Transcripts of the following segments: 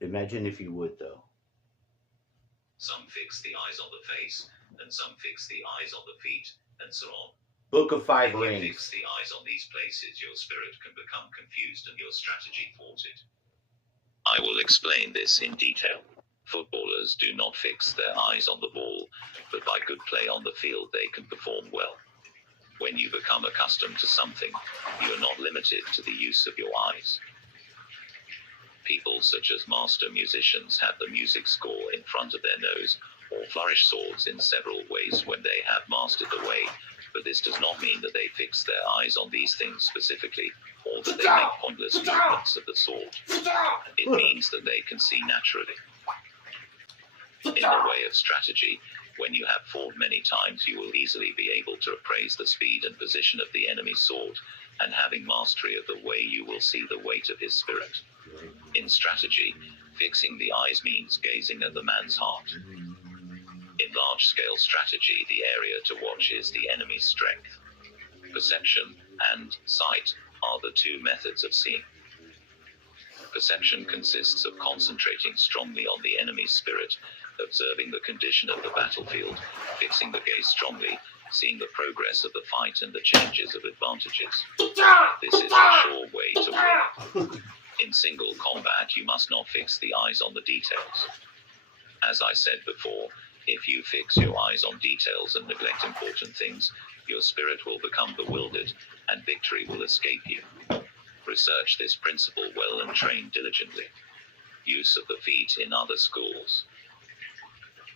Imagine if you would, though. Some fix the eyes on the face, and some fix the eyes on the feet, and so on. Book of Five If you Rings. fix the eyes on these places, your spirit can become confused and your strategy thwarted. I will explain this in detail. Footballers do not fix their eyes on the ball, but by good play on the field they can perform well. When you become accustomed to something, you are not limited to the use of your eyes. People such as master musicians have the music score in front of their nose, or flourish swords in several ways when they have mastered the way, but this does not mean that they fix their eyes on these things specifically, or that they make pointless movements of the sword. It means that they can see naturally. In the way of strategy, when you have fought many times, you will easily be able to appraise the speed and position of the enemy's sword, and having mastery of the way, you will see the weight of his spirit. In strategy, fixing the eyes means gazing at the man's heart. In large-scale strategy, the area to watch is the enemy's strength. Perception and sight are the two methods of seeing. Perception consists of concentrating strongly on the enemy's spirit, observing the condition of the battlefield, fixing the gaze strongly, seeing the progress of the fight and the changes of advantages. This is a sure way to win. In single combat, you must not fix the eyes on the details. As I said before, if you fix your eyes on details and neglect important things, your spirit will become bewildered, and victory will escape you. Research this principle well and train diligently. Use of the feet in other schools.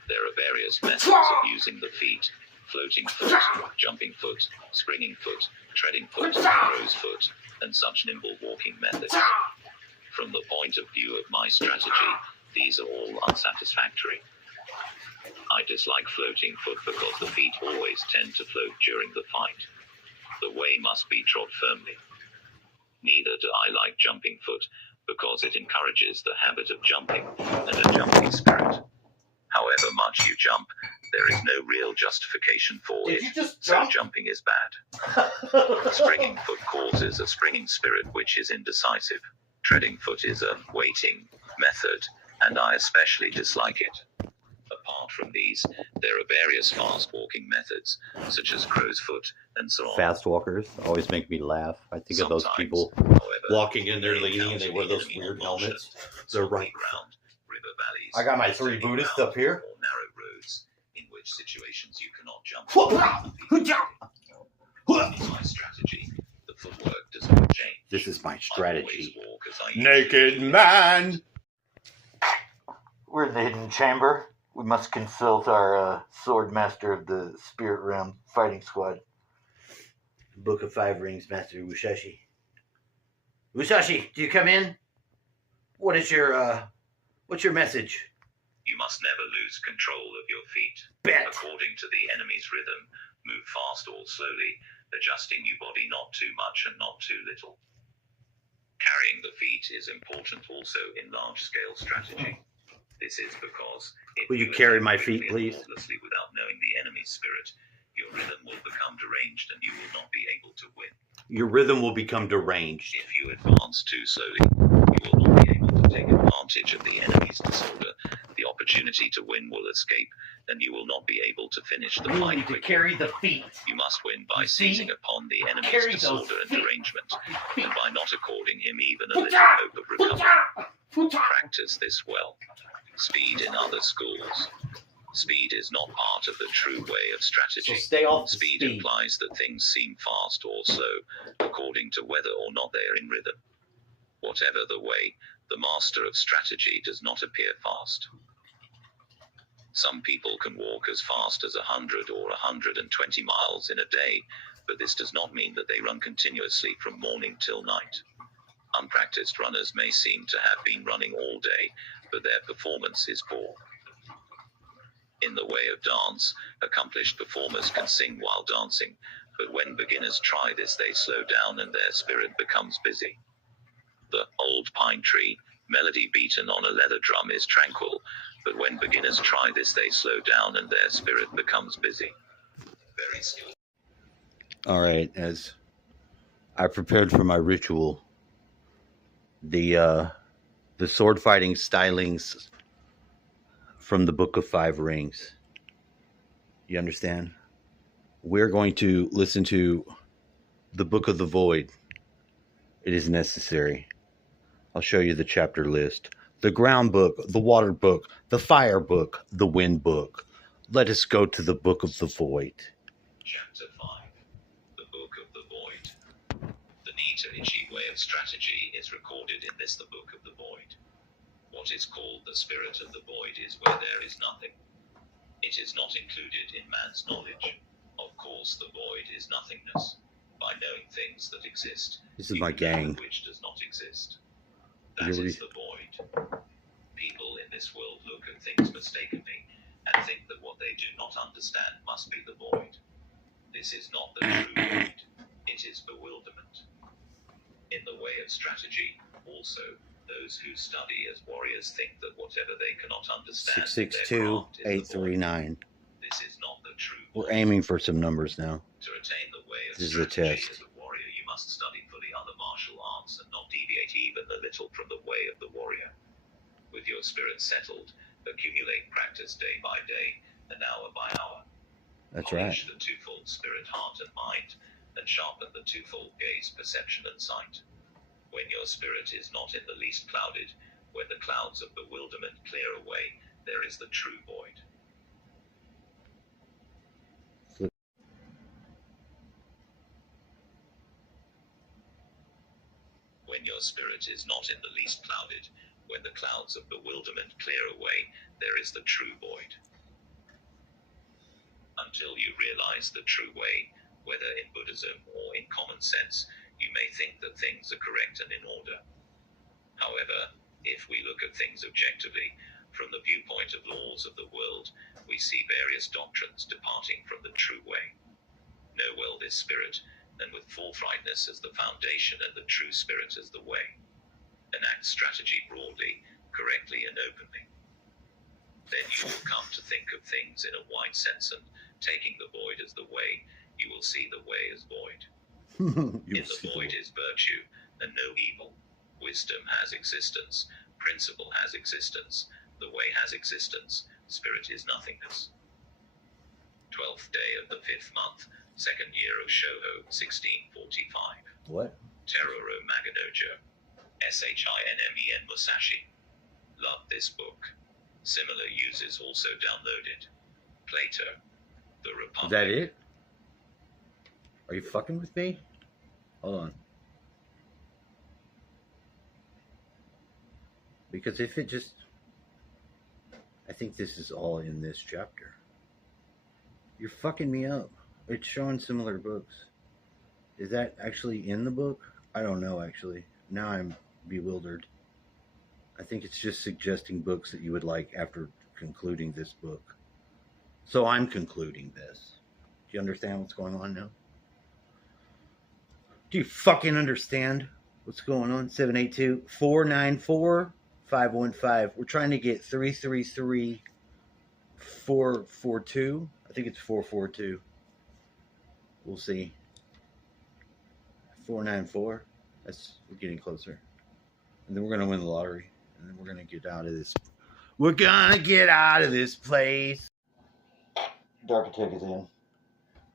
There are various methods of using the feet: floating foot, jumping foot, springing foot, treading foot, crow's foot, and such nimble walking methods. From the point of view of my strategy, these are all unsatisfactory. I dislike floating foot because the feet always tend to float during the fight. The way must be trod firmly. Neither do I like jumping foot, because it encourages the habit of jumping and a jumping spirit. However much you jump, there is no real justification for it, so jumping is bad. Springing foot causes a springing spirit which is indecisive. Treading foot is a waiting method, and I especially dislike it. Apart from these, there are various fast walking methods, such as crow's foot and so on. Fast walkers always make me laugh. I think of those people walking in there leaning and they wear those weird helmets. They're right ground, river valleys. I got my three Buddhists up here. Or narrow roads, in which situations you cannot jump. In my strategy, the footwork does not change. This is my strategy. Naked man! We're in the hidden chamber. We must consult our sword master of the spirit realm fighting squad. Book of Five Rings, Master Musashi. Musashi, do you come in? What's your message? You must never lose control of your feet. Bet. According to the enemy's rhythm, move fast or slowly, adjusting your body not too much and not too little. Carrying the feet is important also in large-scale strategy. This is because if Will you carry my feet, please? Thoughtlessly without knowing the enemy's spirit, your rhythm will become deranged and you will not be able to win. Your rhythm will become deranged. If you advance too slowly, you will not be able to take advantage of the enemy's disorder. The opportunity to win will escape, and you will not be able to finish the You fight need to quickly. carry the feet. You must win by See? seizing upon the Carry enemy's those disorder and feet. derangement, and by not according him even a little hope of recovery. Practice this well. Speed in other schools. Speed is not part of the true way of strategy. So stay off the Speed speed. implies that things seem fast or slow, according to whether or not they are in rhythm. Whatever the way, the master of strategy does not appear fast. Some people can walk as fast as 100 or 120 miles in a day, but this does not mean that they run continuously from morning till night. Unpracticed runners may seem to have been running all day, but their performance is poor. In the way of dance, accomplished performers can sing while dancing, but when beginners try this, they slow down and their spirit becomes busy. The old pine tree melody beaten on a leather drum is tranquil, but when beginners try this, they slow down and their spirit becomes busy. Very skilled. All right, as I prepared for my ritual, the the sword fighting stylings from the Book of Five Rings. You understand? We're going to listen to the Book of the Void. It is necessary. I'll show you the chapter list. The ground book, the water book, the fire book, the wind book. Let us go to the Book of the Void. Chapter 5. The Book of the Void. The Nietzsche way of strategy is recorded in this, the Book of the Void. What is called the spirit of the void is where there is nothing. It is not included in man's knowledge. Of course, the void is nothingness. By knowing things that exist, This is my gang. which does not exist. That is the void. People in this world look at things mistakenly and think that what they do not understand must be the void. This is not the true void. It is bewilderment. In the way of strategy, also, those who study as warriors think that whatever they cannot understand, 662-839. this is not the true We're void. aiming for some numbers now. To attain the way of This is a strategy test. as a warrior, you must study fully other martial arts and not deviate even a little from the way of the warrior. With your spirit settled, accumulate practice day by day and hour by hour. That's right. Polish the twofold spirit, heart and mind, and sharpen the twofold gaze, perception and sight. When your spirit is not in the least clouded, when the clouds of bewilderment clear away, there is the true void. When your spirit is not in the least clouded, when the clouds of bewilderment clear away, there is the true void. Until you realize the true way, whether in Buddhism or in common sense, you may think that things are correct and in order. However, if we look at things objectively, from the viewpoint of laws of the world, we see various doctrines departing from the true way. Know well this spirit, and with forthrightness as the foundation and the true spirit as the way. Enact strategy broadly, correctly and openly. Then you will come to think of things in a wide sense, and taking the void as the way, you will see the way as void. In the void is virtue, and no evil. Wisdom has existence, principle has existence, the way has existence, spirit is nothingness. 12th day of the 5th month, 2nd year of Shoho, 1645. What? Teroro Maganoja. Shinmen Musashi. Love this book. Similar uses also downloaded. Plato. The Republic. Is that it? Are you fucking with me? Hold on. Because if it just... I think this is all in this chapter. You're fucking me up. It's showing similar books. Is that actually in the book? I don't know, actually. Now I'm bewildered. I think it's just suggesting books that you would like after concluding this book. So I'm concluding this. Do you understand what's going on now? Do you fucking understand what's going on? 782-494-5515. We're trying to get 333-442. I think it's 442. We'll see. 494. We're getting closer. And then we're gonna win the lottery. And then we're gonna get out of this. We're gonna get out of this place. Darkitect is in.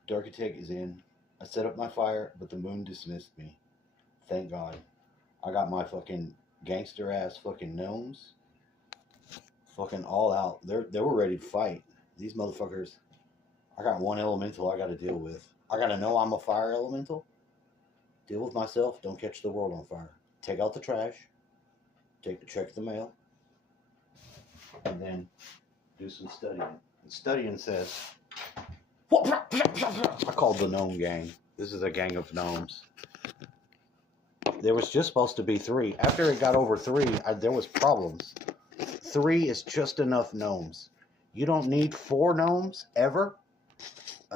Darkitect is in. I set up my fire, but the moon dismissed me. Thank God. I got my fucking gangster ass fucking gnomes. Fucking all out. They were ready to fight. These motherfuckers. I got one elemental I gotta deal with. I gotta know I'm a fire elemental. Deal with myself. Don't catch the world on fire. Take out the trash. Check the mail. And then do some studying. And studying says, I called the gnome gang. This is a gang of gnomes. There was just supposed to be 3. After it got over 3, there was problems. 3 is just enough gnomes. You don't need 4 gnomes ever.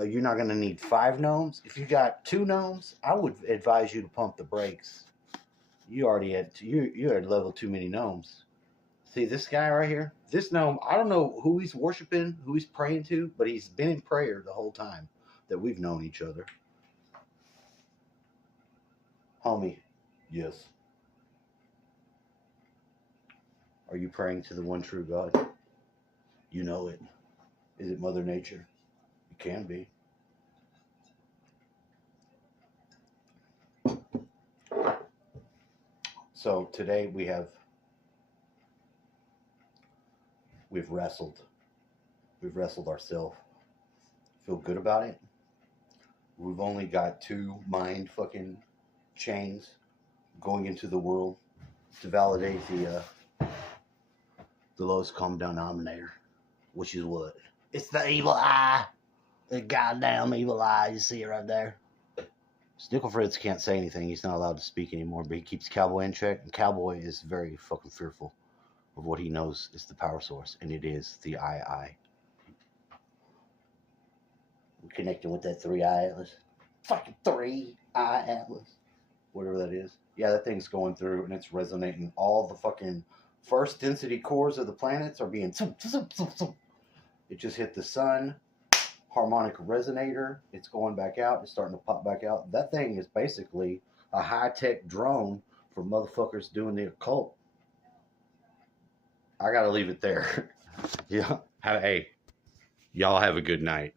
You're not going to need 5 gnomes. If you got 2 gnomes, I would advise you to pump the brakes. You already had you had level too many gnomes. See this guy right here? This gnome, I don't know who he's worshiping, who he's praying to, but he's been in prayer the whole time that we've known each other. Homie, yes. Are you praying to the one true God? You know it. Is it Mother Nature? It can be. So today we've wrestled. We've wrestled ourselves. Feel good about it. We've only got 2 mind fucking chains going into the world to validate the lowest common denominator, which is what? It's the evil eye. The goddamn evil eye. You see it right there. Snickle Fritz can't say anything. He's not allowed to speak anymore, but he keeps Cowboy in check. And Cowboy is very fucking fearful of what he knows is the power source, and it is the I. We're connecting with that 3-eye atlas. Fucking 3-eye atlas. Whatever that is. Yeah, that thing's going through and it's resonating. All the fucking first density cores of the planets are being... It just hit the sun. Harmonic resonator. It's going back out. It's starting to pop back out. That thing is basically a high-tech drone for motherfuckers doing the occult. I gotta leave it there. Yeah. Hey, y'all have a good night.